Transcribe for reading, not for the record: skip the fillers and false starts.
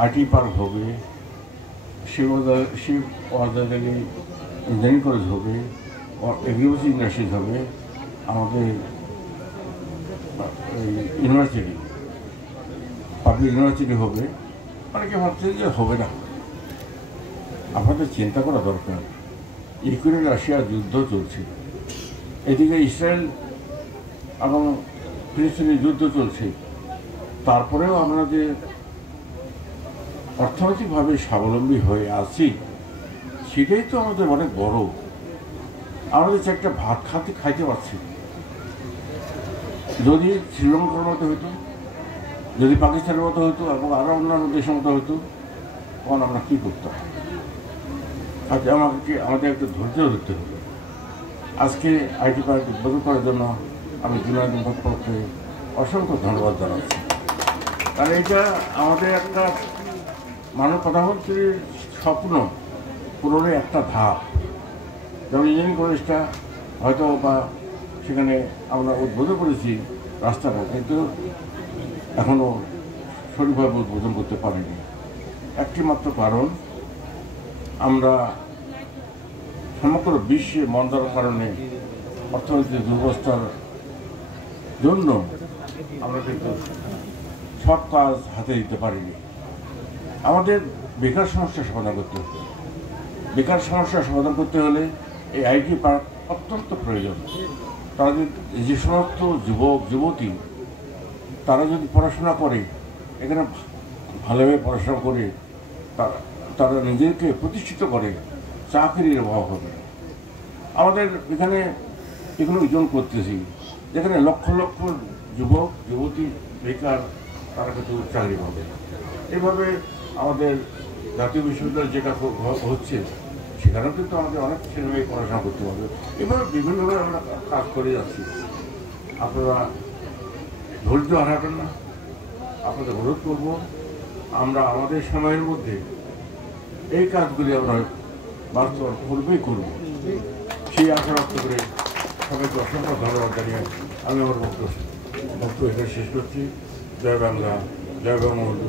IT park হবে, Shiva ওয়াজাদালি engineering college হবে, agriculture industries হবে, আমাদের ইউনিভার্সিটি পাবলিক ইউনিভার্সিটি হবে। অনেকে ভাবছে যে হবে না। আপনাদের চিন্তা করা দরকার, ইউক্রেন রাশিয়ার যুদ্ধ চলছে, এদিকে ইসরায়েল এবং ফিলিস্তিনের যুদ্ধ চলছে। তারপরেও আমরা যে অর্থনৈতিকভাবে স্বাবলম্বী হয়ে আছি, সেটাই তো আমাদের অনেক বড়। আমাদের একটা ভাত খাইতে পারছি। যদি শ্রীলঙ্কার মতো হইতো, যদি পাকিস্তানের মতো হতো এবং আরও অন্যান্য দেশের মতো হতো, তখন আমরা কী করতাম? আজকে আমাদের একটা ধৈর্য ধরতে হবে। আজকে আইটি পার্ক উদ্বোধন করার জন্য আমি জুনায়েদ মুখোপাধ্যায়কে অসংখ্য ধন্যবাদ জানাচ্ছি। কারণ এটা আমাদের একটা মানব প্রধানমন্ত্রীর স্বপ্ন পূরণের একটা ধাপ। যেমন ইঞ্জিনিয়ারিং কলেজটা হয়তো বা সেখানে আমরা উদ্বোধন করেছি রাস্তাটা, কিন্তু এখনও সঠিকভাবে উদ্বোধন করতে পারিনি। একটি মাত্র কারণ, আমরা সমগ্র বিশ্বে মন্দার কারণে অর্থনৈতিক দুরবস্থার জন্য আমরা কিন্তু সব কাজ হাতে দিতে পারিনি। আমাদের বেকার সমস্যার সমাধান করতে হবে। বেকার সমস্যার সমাধান করতে হলে এই আইটি পার্ক অত্যন্ত প্রয়োজন। তারা যদি যে সমস্ত যুবক যুবতী তারা যদি পড়াশোনা করে, এখানে ভালোভাবে পড়াশোনা করে তারা নিজেকে প্রতিষ্ঠিত করে, চাকরির অভাব হবে। আমাদের এখানে এগুলো ওজন করতেছি, যেখানে লক্ষ লক্ষ যুবক যুবতী বেকার, তারা কিন্তু চাকরি পাবে। এইভাবে আমাদের জাতীয় বিশ্ববিদ্যালয় যেটা হচ্ছে, সেখানেও কিন্তু আমাদের অনেক ছেলেমেয়ে পড়াশোনা করতে পারবে। এভাবে বিভিন্নভাবে আমরা কাজ করে যাচ্ছি। আপনারা ধৈর্য হারাবেন না। আপনাদের অনুরোধ করব, আমরা আমাদের সময়ের মধ্যে এই কাজগুলি আমরা বাস্তবায়ন করব। সেই আশা ব্যক্ত করে সবাইকে অসংখ্য ধন্যবাদ জানিয়ে আমি আমার বক্তব্য এখানে শেষ করছি। জয় বাংলা, জয় বঙ্গবন্ধু।